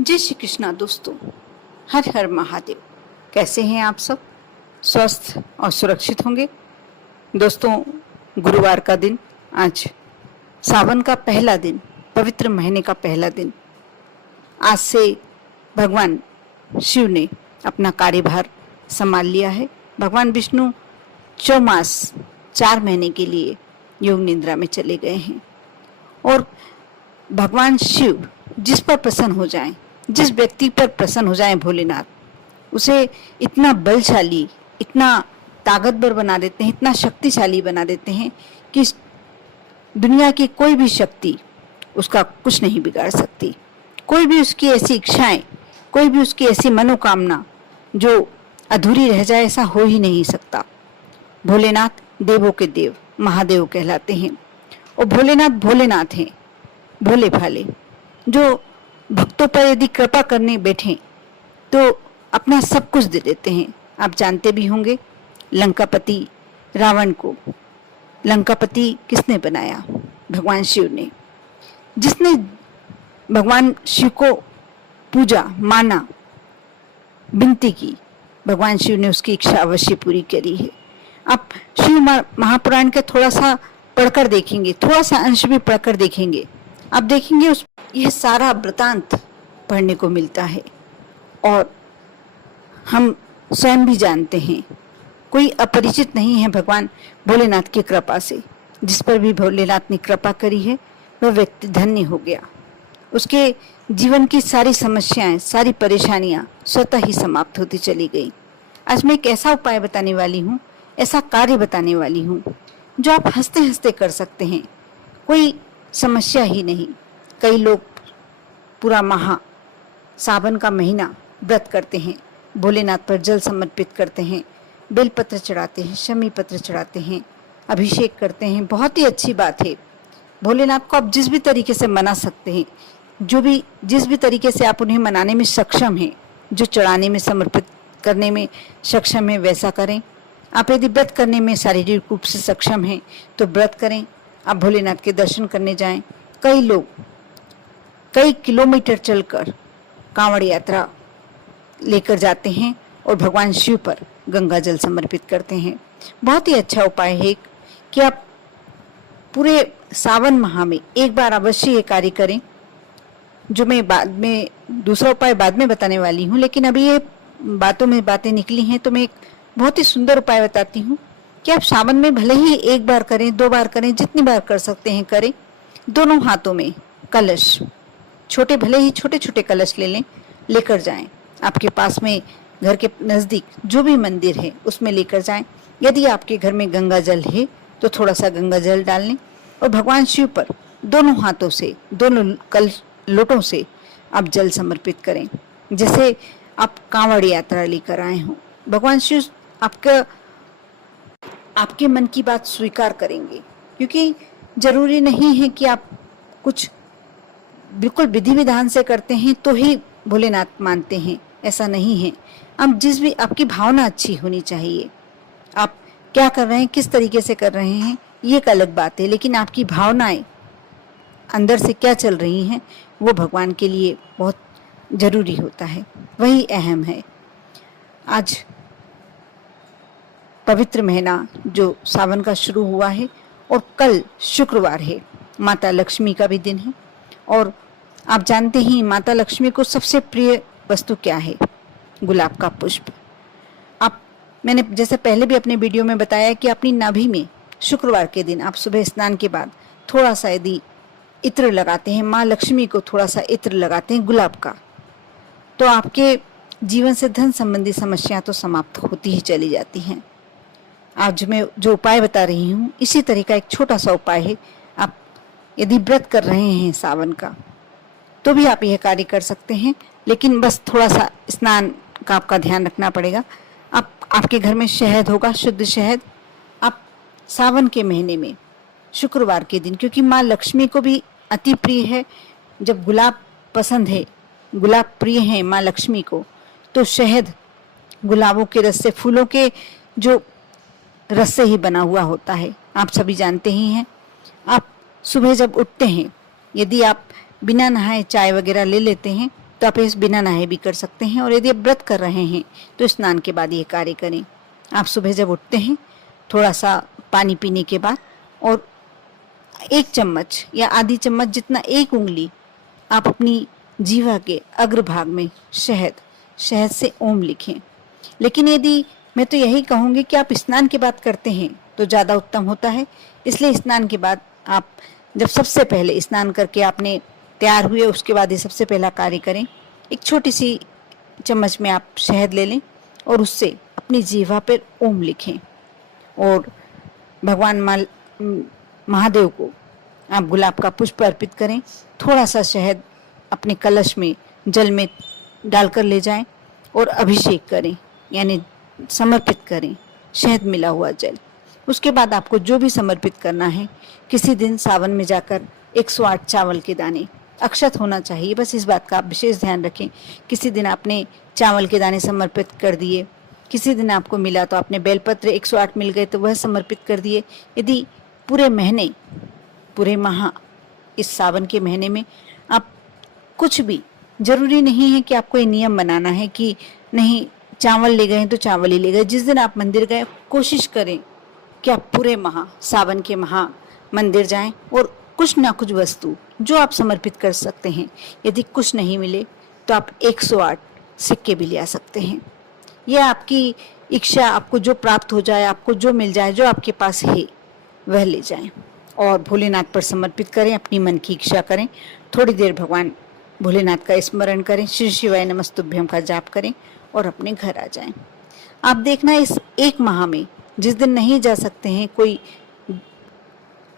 जय श्री कृष्णा दोस्तों। हर हर महादेव। कैसे हैं आप सब? स्वस्थ और सुरक्षित होंगे। दोस्तों, गुरुवार का दिन, आज सावन का पहला दिन, पवित्र महीने का पहला दिन। आज से भगवान शिव ने अपना कार्यभार संभाल लिया है। भगवान विष्णु चौमास 4 महीने के लिए योग निद्रा में चले गए हैं और भगवान शिव जिस पर प्रसन्न हो जाएं, जिस व्यक्ति पर प्रसन्न हो जाएं भोलेनाथ, उसे इतना बलशाली, इतना ताकतवर बना देते हैं, इतना शक्तिशाली बना देते हैं कि दुनिया की कोई भी शक्ति उसका कुछ नहीं बिगाड़ सकती। कोई भी उसकी ऐसी इच्छाएं, कोई भी उसकी ऐसी मनोकामना जो अधूरी रह जाए, ऐसा हो ही नहीं सकता। भोलेनाथ देवों के देव महादेव कहलाते हैं और भोलेनाथ हैं, भोले भाले, जो भक्तों पर यदि कृपा करने बैठे तो अपना सब कुछ दे देते हैं। आप जानते भी होंगे, लंकापति रावण को लंकापति किसने बनाया? भगवान शिव ने। जिसने भगवान शिव को पूजा, माना, विनती की, भगवान शिव ने उसकी इच्छा अवश्य पूरी करी है। आप शिव महापुराण का थोड़ा सा पढ़कर देखेंगे, थोड़ा सा अंश भी पढ़कर देखेंगे, आप देखेंगे यह सारा वृतांत पढ़ने को मिलता है। और हम स्वयं भी जानते हैं, कोई अपरिचित नहीं है भगवान भोलेनाथ की कृपा से। जिस पर भी भोलेनाथ ने कृपा करी है वह व्यक्ति धन्य हो गया। उसके जीवन की सारी समस्याएं, सारी परेशानियां स्वतः ही समाप्त होती चली गई। आज मैं एक ऐसा उपाय बताने वाली हूँ, ऐसा कार्य बताने वाली हूँ जो आप हंसते हंसते कर सकते हैं। कोई समस्या ही नहीं। कई लोग पूरा सावन का महीना व्रत करते हैं, भोलेनाथ पर जल समर्पित करते हैं, बेलपत्र चढ़ाते हैं, शमी पत्र चढ़ाते हैं, अभिषेक करते हैं। बहुत ही अच्छी बात है। भोलेनाथ को आप जिस भी तरीके से मना सकते हैं, जिस भी तरीके से आप उन्हें मनाने में सक्षम हैं, जो चढ़ाने में समर्पित करने में सक्षम है, वैसा करें। आप यदि व्रत करने में शारीरिक रूप से सक्षम हैं तो व्रत करें। आप भोलेनाथ के दर्शन करने जाएं। कई लोग कई किलोमीटर चलकर कांवड़ यात्रा लेकर जाते हैं और भगवान शिव पर गंगा जल समर्पित करते हैं। बहुत ही अच्छा उपाय है कि आप पूरे सावन माह में एक बार अवश्य ये कार्य करें। जो मैं बाद में दूसरा उपाय बाद में बताने वाली हूँ, लेकिन अभी ये बातें निकली हैं तो मैं एक बहुत ही सुंदर उपाय बताती हूँ कि आप सावन में भले ही एक बार करें, 2 बार करें, जितनी बार कर सकते हैं करें। दोनों हाथों में कलश, छोटे भले ही छोटे छोटे कलश लेकर जाएं। आपके पास में घर के नज़दीक जो भी मंदिर है उसमें लेकर जाएं। यदि आपके घर में गंगा जल है तो थोड़ा सा गंगा जल डाल लें और भगवान शिव पर दोनों हाथों से, दोनों लोटों से आप जल समर्पित करें, जैसे आप कांवड़ यात्रा लेकर आए हों। भगवान शिव आपके मन की बात स्वीकार करेंगे, क्योंकि जरूरी नहीं है कि आप कुछ बिल्कुल विधि विधान से करते हैं तो ही भोलेनाथ मानते हैं, ऐसा नहीं है। अब जिस भी आपकी भावना अच्छी होनी चाहिए। आप क्या कर रहे हैं, किस तरीके से कर रहे हैं, ये एक अलग बात है, लेकिन आपकी भावनाएं अंदर से क्या चल रही हैं वो भगवान के लिए बहुत जरूरी होता है, वही अहम है। आज पवित्र महीना जो सावन का शुरू हुआ है और कल शुक्रवार है, माता लक्ष्मी का भी दिन है। और आप जानते ही माता लक्ष्मी को सबसे प्रिय वस्तु क्या है? गुलाब का पुष्प। मैंने जैसे पहले भी अपने वीडियो में बताया कि अपनी नाभि में शुक्रवार के दिन आप सुबह स्नान के बाद थोड़ा सा यदि इत्र लगाते हैं, माँ लक्ष्मी को थोड़ा सा इत्र लगाते हैं गुलाब का, तो आपके जीवन से धन संबंधी समस्याएं तो समाप्त होती ही चली जाती हैं। आज मैं जो उपाय बता रही हूँ, इसी तरह का एक छोटा सा उपाय है। आप यदि व्रत कर रहे हैं सावन का तो भी आप यह कार्य कर सकते हैं, लेकिन बस थोड़ा सा स्नान का आपका ध्यान रखना पड़ेगा। आपके घर में शहद होगा, शुद्ध शहद। आप सावन के महीने में शुक्रवार के दिन, क्योंकि माँ लक्ष्मी को भी अति प्रिय है, जब गुलाब पसंद है, गुलाब प्रिय है माँ लक्ष्मी को, तो शहद गुलाबों के रस से, फूलों के जो रस से ही बना हुआ होता है, आप सभी जानते ही हैं। आप सुबह जब उठते हैं, यदि आप बिना नहाए चाय वगैरह ले लेते हैं तो आप इस बिना नहाए भी कर सकते हैं। और यदि आप व्रत कर रहे हैं तो स्नान के बाद ये कार्य करें। आप सुबह जब उठते हैं थोड़ा सा पानी पीने के बाद, और 1 चम्मच या आधी चम्मच जितना, 1 उंगली आप अपनी जीवा के अग्रभाग में शहद से ओम लिखें। लेकिन यदि मैं तो यही कहूँगी कि आप स्नान के बाद करते हैं तो ज़्यादा उत्तम होता है। इसलिए स्नान के बाद आप जब सबसे पहले स्नान करके आपने तैयार हुए, उसके बाद ये सबसे पहला कार्य करें। एक छोटी सी चम्मच में आप शहद ले लें और उससे अपनी जीवा पर ओम लिखें, और भगवान महादेव को आप गुलाब का पुष्प अर्पित करें। थोड़ा सा शहद अपने कलश में जल में डालकर ले जाएं और अभिषेक करें, यानी समर्पित करें शहद मिला हुआ जल। उसके बाद आपको जो भी समर्पित करना है, किसी दिन सावन में जाकर 108 चावल के दाने, अक्षत होना चाहिए, बस इस बात का आप विशेष ध्यान रखें। किसी दिन आपने चावल के दाने समर्पित कर दिए, किसी दिन आपको मिला तो आपने बेलपत्र 108 मिल गए तो वह समर्पित कर दिए। यदि पूरे महीने, पूरे माह, इस सावन के महीने में आप कुछ भी, जरूरी नहीं है कि आपको ये नियम बनाना है कि नहीं चावल ले गए तो चावल ही ले गए। जिस दिन आप मंदिर गए कोशिश करें कि आप पूरे माह, सावन के माह मंदिर जाएं और कुछ ना कुछ वस्तु जो आप समर्पित कर सकते हैं। यदि कुछ नहीं मिले तो आप 108 सिक्के भी ले आ सकते हैं। यह आपकी इच्छा, आपको जो प्राप्त हो जाए, आपको जो मिल जाए, जो आपके पास है वह ले जाएं और भोलेनाथ पर समर्पित करें। अपनी मन की इच्छा करें, थोड़ी देर भगवान भोलेनाथ का स्मरण करें, श्री शिवाय नमस्तुभ्यम का जाप करें और अपने घर आ जाएं। आप देखना, इस 1 माह में जिस दिन नहीं जा सकते हैं, कोई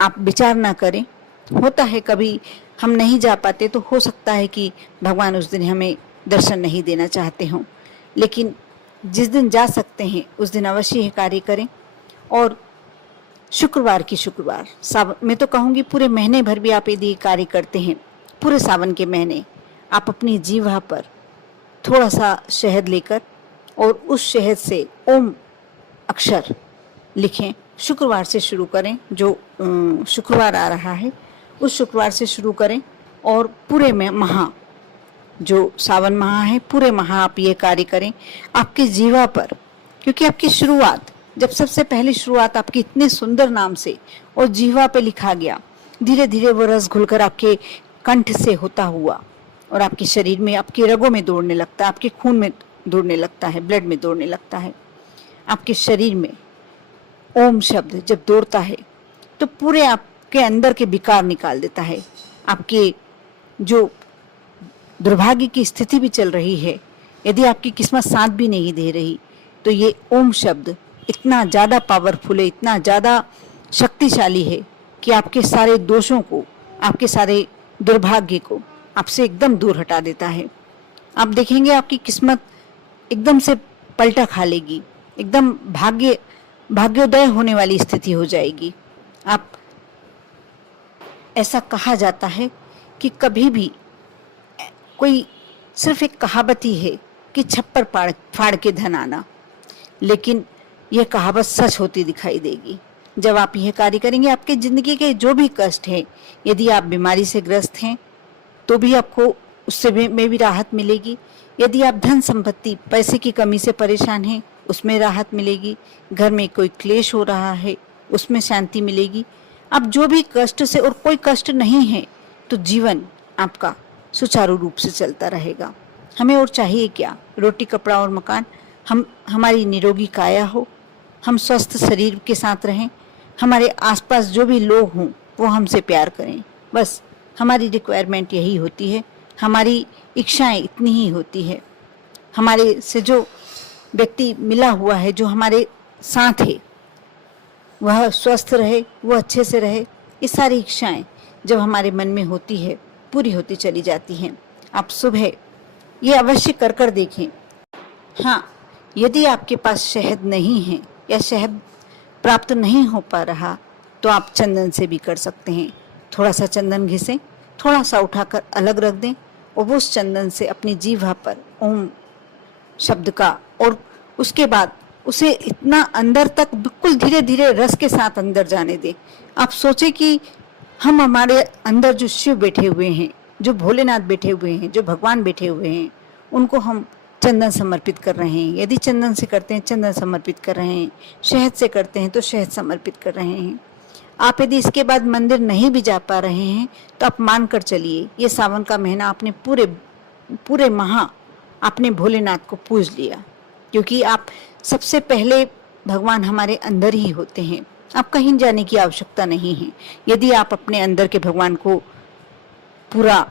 आप विचार ना करें। होता है कभी हम नहीं जा पाते तो हो सकता है कि भगवान उस दिन हमें दर्शन नहीं देना चाहते हों, लेकिन जिस दिन जा सकते हैं उस दिन अवश्य यह कार्य करें। और शुक्रवार की शुक्रवार, सावन, मैं तो कहूँगी पूरे महीने भर भी आप यदि कार्य करते हैं, पूरे सावन के महीने आप अपनी जीवा पर थोड़ा सा शहद लेकर और उस शहद से ओम अक्षर लिखें। शुक्रवार से शुरू करें, जो शुक्रवार आ रहा है उस शुक्रवार से शुरू करें और पूरे माह, जो सावन माह है, पूरे माह आप ये कार्य करें आपके जीवा पर। क्योंकि आपकी शुरुआत, जब सबसे पहली शुरुआत आपकी इतने सुंदर नाम से और जीवा पे लिखा गया, धीरे धीरे वो रस घुलकर आपके कंठ से होता हुआ और आपके शरीर में, आपकी रगों में दौड़ने लगता है, आपके खून में दौड़ने लगता है, ब्लड में दौड़ने लगता है। आपके शरीर में ओम शब्द जब दौड़ता है तो पूरे आपके अंदर के विकार निकाल देता है। आपके जो दुर्भाग्य की स्थिति भी चल रही है, यदि आपकी किस्मत साथ भी नहीं दे रही, तो ये ओम शब्द इतना ज़्यादा पावरफुल है, इतना ज़्यादा शक्तिशाली है कि आपके सारे दोषों को, आपके सारे दुर्भाग्य को आपसे एकदम दूर हटा देता है। आप देखेंगे आपकी किस्मत एकदम से पलटा खा लेगी, एकदम भाग्योदय होने वाली स्थिति हो जाएगी। आप, ऐसा कहा जाता है कि कभी भी कोई, सिर्फ एक कहावत ही है कि छप्पर फाड़ के धन आना, लेकिन यह कहावत सच होती दिखाई देगी जब आप यह कार्य करेंगे। आपके जिंदगी के जो भी कष्ट हैं, यदि आप बीमारी से ग्रस्त हैं तो भी आपको उससे में भी राहत मिलेगी। यदि आप धन संपत्ति, पैसे की कमी से परेशान हैं, उसमें राहत मिलेगी। घर में कोई क्लेश हो रहा है, उसमें शांति मिलेगी। अब जो भी कष्ट से, और कोई कष्ट नहीं है तो जीवन आपका सुचारू रूप से चलता रहेगा। हमें और चाहिए क्या? रोटी, कपड़ा और मकान। हमारी निरोगी काया हो, हम स्वस्थ शरीर के साथ रहें, हमारे आसपास जो भी लोग हों वो हमसे प्यार करें। बस हमारी रिक्वायरमेंट यही होती है, हमारी इच्छाएं इतनी ही होती है। हमारे से जो व्यक्ति मिला हुआ है, जो हमारे साथ है, वह स्वस्थ रहे, वो अच्छे से रहे। ये सारी इच्छाएं जब हमारे मन में होती है, पूरी होती चली जाती हैं। आप सुबह ये अवश्य कर देखें। हाँ, यदि आपके पास शहद नहीं है या शहद प्राप्त नहीं हो पा रहा तो आप चंदन से भी कर सकते हैं। थोड़ा सा चंदन घिसें, थोड़ा सा उठाकर अलग रख दें और वो उस चंदन से अपनी जीवा पर ओम शब्द का, और उसके बाद उसे इतना अंदर तक बिल्कुल धीरे धीरे रस के साथ अंदर जाने दें। आप सोचें कि हमारे अंदर जो शिव बैठे हुए हैं, जो भोलेनाथ बैठे हुए हैं, जो भगवान बैठे हुए हैं, उनको हम चंदन समर्पित कर रहे हैं। यदि चंदन से करते हैं, चंदन समर्पित कर रहे हैं। शहद से करते हैं तो शहद समर्पित कर रहे हैं। आप यदि इसके बाद मंदिर नहीं भी जा पा रहे हैं तो आप मान कर चलिए, ये सावन का महीना आपने पूरे माह आपने भोलेनाथ को पूज लिया, क्योंकि आप सबसे पहले भगवान हमारे अंदर ही होते हैं। आप कहीं जाने की आवश्यकता नहीं है। यदि आप अपने अंदर के भगवान को पूरा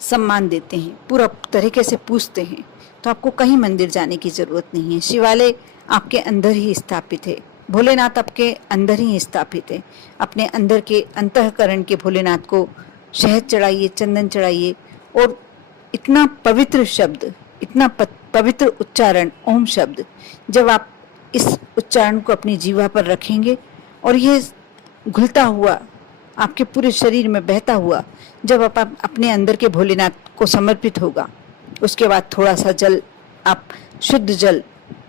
सम्मान देते हैं, पूरा तरीके से पूजते हैं, तो आपको कहीं मंदिर जाने की जरूरत नहीं है। शिवालय आपके अंदर ही स्थापित है, भोलेनाथ आपके अंदर ही स्थापित है। अपने अंदर के अंतःकरण के भोलेनाथ को शहद चढ़ाइए, चंदन चढ़ाइए, और इतना पवित्र शब्द, इतना पवित्र उच्चारण ओम शब्द, जब आप इस उच्चारण को अपनी जीवा पर रखेंगे और ये घुलता हुआ आपके पूरे शरीर में बहता हुआ जब आप अपने अंदर के भोलेनाथ को समर्पित होगा, उसके बाद थोड़ा सा जल, आप शुद्ध जल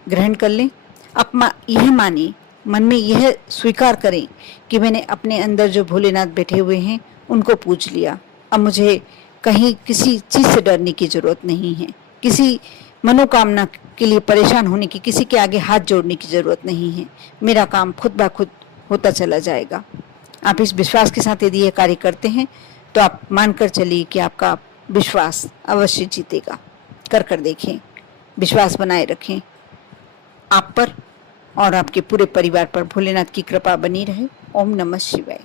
ग्रहण कर लें। आप यह मानिए, मन में यह स्वीकार करें कि मैंने अपने अंदर जो भोलेनाथ बैठे हुए हैं उनको पूज लिया। अब मुझे कहीं किसी चीज़ से डरने की जरूरत नहीं है, किसी मनोकामना के लिए परेशान होने की, किसी के आगे हाथ जोड़ने की जरूरत नहीं है। मेरा काम खुद ब खुद होता चला जाएगा। आप इस विश्वास के साथ यदि ये कार्य करते हैं तो आप मानकर चलिए कि आपका विश्वास अवश्य जीतेगा। कर देखें, विश्वास बनाए रखें। आप पर और आपके पूरे परिवार पर भोलेनाथ की कृपा बनी रहे। ओम नमः शिवाय।